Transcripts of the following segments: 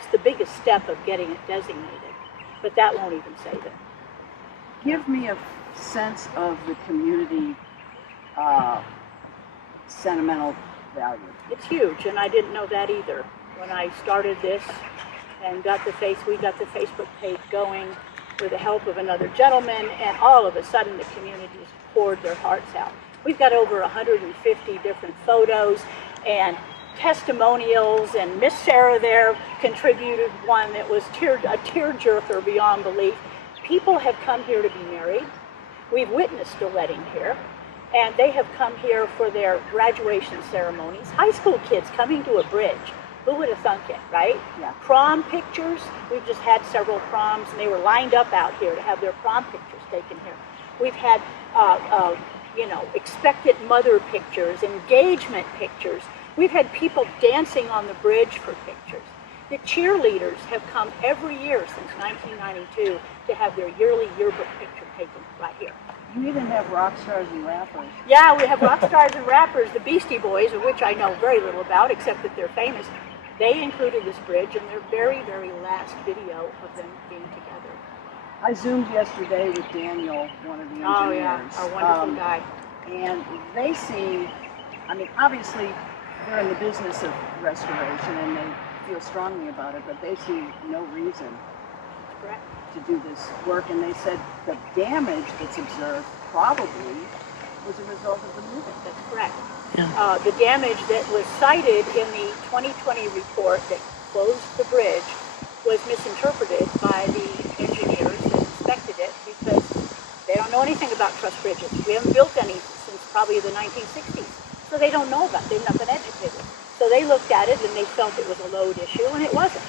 that's the biggest step of getting it designated. But that won't even save it. Give me a sense of the community sentimental value. It's huge, and I didn't know that either. When I started this and we got the Facebook page going with the help of another gentleman, and all of a sudden the community just poured their hearts out. We've got over 150 different photos and testimonials, and Miss Sarah there contributed one that was a tearjerker beyond belief. People have come here to be married. We've witnessed a wedding here, and they have come here for their graduation ceremonies. High school kids coming to a bridge. Who would have thunk it, right? Yeah. Prom pictures. We've just had several proms, and they were lined up out here to have their prom pictures taken here. We've had, expectant mother pictures, engagement pictures. We've had people dancing on the bridge for pictures. The cheerleaders have come every year since 1992 to have their yearly yearbook picture taken right here. You even have rock stars and rappers. Yeah, we have rock stars and rappers, the Beastie Boys, of which I know very little about, except that they're famous. They included this bridge in their very, very last video of them being together. I Zoomed yesterday with Daniel, one of the engineers. Oh yeah, a wonderful guy. And they see, obviously they're in the business of restoration and they feel strongly about it, but they see no reason Correct. to do this work. And they said the damage that's observed probably was a result of the moving. That's correct. Yeah. The damage that was cited in the 2020 report that closed the bridge was misinterpreted by the engineers that inspected it, because they don't know anything about truss bridges. We haven't built any since probably the 1960s, so they don't know about it. They've not been educated. So they looked at it and they felt it was a load issue, and it wasn't.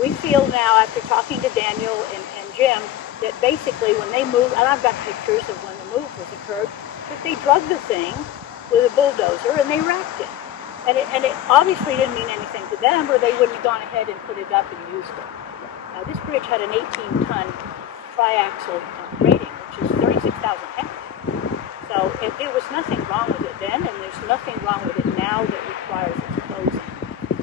We feel now, after talking to Daniel and Jim, that basically when they moved, and I've got pictures of when the move was occurred, that they drug the thing with a bulldozer and they racked it. And it obviously didn't mean anything to them, or they wouldn't have gone ahead and put it up and used it. This bridge had an 18-ton triaxle rating, which is 36,000 pounds. So it was nothing wrong with it then, and there's nothing wrong with it now that requires its closing.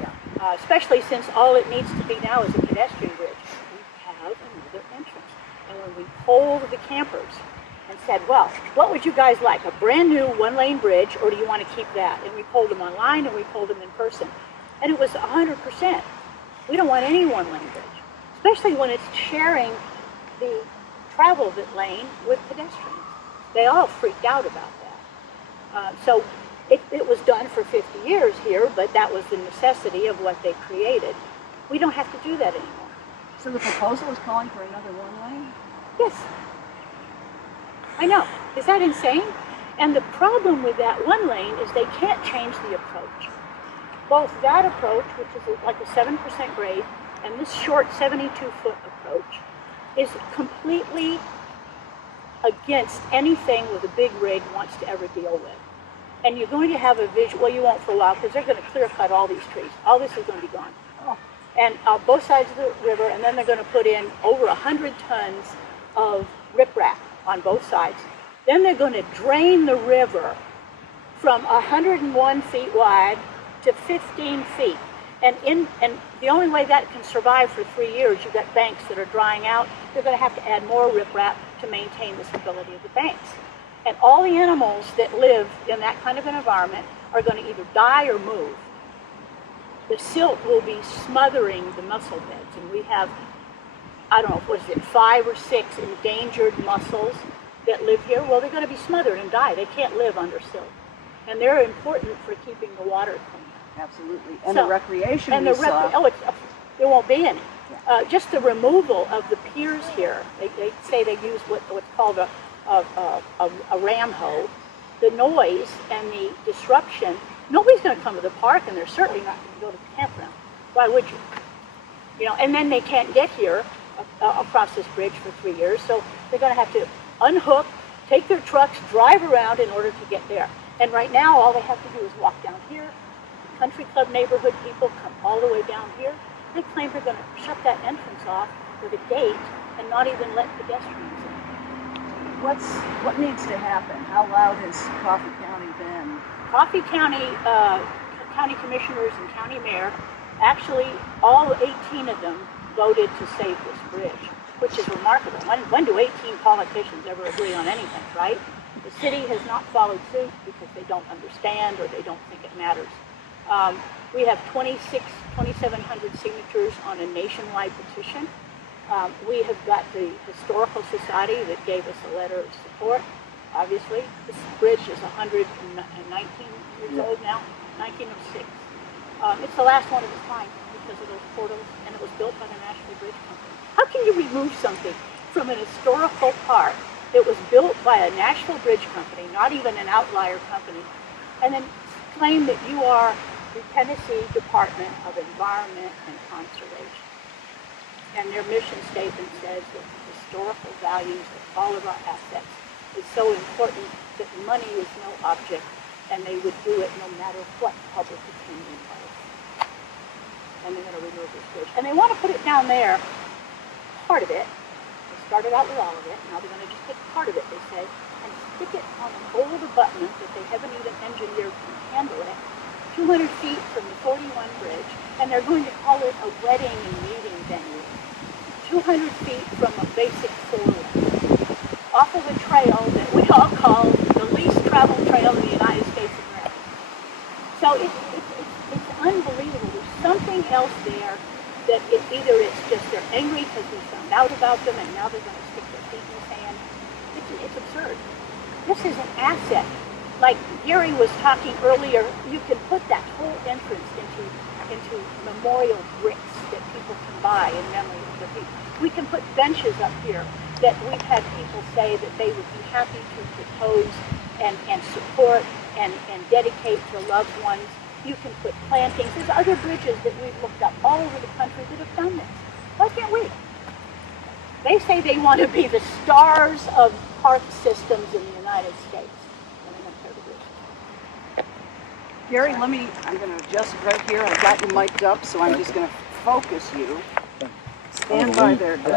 Yeah. Especially since all it needs to be now is a pedestrian bridge. We have another entrance. And when we polled the campers and said, well, what would you guys like, a brand new one-lane bridge, or do you want to keep that? And we polled them online and we polled them in person. And it was 100%. We don't want any one-lane bridge, especially when it's sharing the travel lane with pedestrians. They all freaked out about that. So it was done for 50 years here, but that was the necessity of what they created. We don't have to do that anymore. So the proposal is calling for another one lane? Yes. I know. Is that insane? And the problem with that one lane is they can't change the approach. Both that approach, which is like a 7% grade, and this short 72-foot approach is completely against anything with a big rig wants to ever deal with. And you're going to have a visual, well, you won't for a while, because they're going to clear cut all these trees. All this is going to be gone. And both sides of the river, and then they're going to put in over 100 tons of riprap on both sides. Then they're going to drain the river from 101 feet wide to 15 feet. And the only way that can survive for 3 years, you've got banks that are drying out. They're going to have to add more riprap to maintain the stability of the banks. And all the animals that live in that kind of an environment are going to either die or move. The silt will be smothering the mussel beds, and we have, I don't know, what is it, 5 or 6 endangered mussels that live here. Well, they're going to be smothered and die. They can't live under silt. And they're important for keeping the water clean. Absolutely. And the recreation and we saw. There won't be any. Yeah. Just the removal of the piers here. They say they use what's called a ram hoe. The noise and the disruption. Nobody's going to come to the park, and they're certainly not going to go to the campground. Why would you? And then they can't get here across this bridge for 3 years, so they're going to have to unhook, take their trucks, drive around in order to get there. And right now, all they have to do is walk down here. The country club neighborhood people come all the way down here. They claim they're going to shut that entrance off with a gate and not even let pedestrians in. What needs to happen? How loud has Coffee County been? Coffee County county commissioners and county mayor Actually, all 18 of them voted to save this bridge, which is remarkable. When do 18 politicians ever agree on anything, right? The city has not followed suit because they don't understand or they don't think it matters. We have 2,700 signatures on a nationwide petition. We have got the Historical Society that gave us a letter of support. Obviously, this bridge is 119 years old now, 1906. It's the last one of its kind because of those portals, and it was built by the National Bridge Company. How can you remove something from an historical park that was built by a National Bridge Company, not even an outlier company, and then claim that you are the Tennessee Department of Environment and Conservation? And their mission statement says that the historical values of all of our assets is so important that money is no object, and they would do it no matter what public opinion was. And they're going to remove this bridge. And they want to put it down there, part of it. They started out with all of it. Now they're going to just take part of it, they say, and stick it on an old abutment that they haven't even engineered to handle it, 200 feet from the 41 bridge, and they're going to call it a wedding and meeting venue. 200 feet from a basic four-lane, off of a trail that we all call the least traveled trail in the United States of America. So it's unbelievable. There's something else there that either it's just they're angry because we found out about them and now they're going to stick their feet in the sand. It's absurd. This is an asset. Like Gary was talking earlier, you can put that whole entrance into memorial bricks that people can buy in memory of the people. We can put benches up here that we've had people say that they would be happy to propose and support and dedicate to loved ones. You can put plantings. There's other bridges that we've looked up all over the country that have done this. Why can't we? They say they want to be the stars of park systems in the United States. And they're going to tear the bridge. Gary, I'm going to adjust right here. I've got you mic'd up, so I'm just going to focus you. Stand by there, Doug.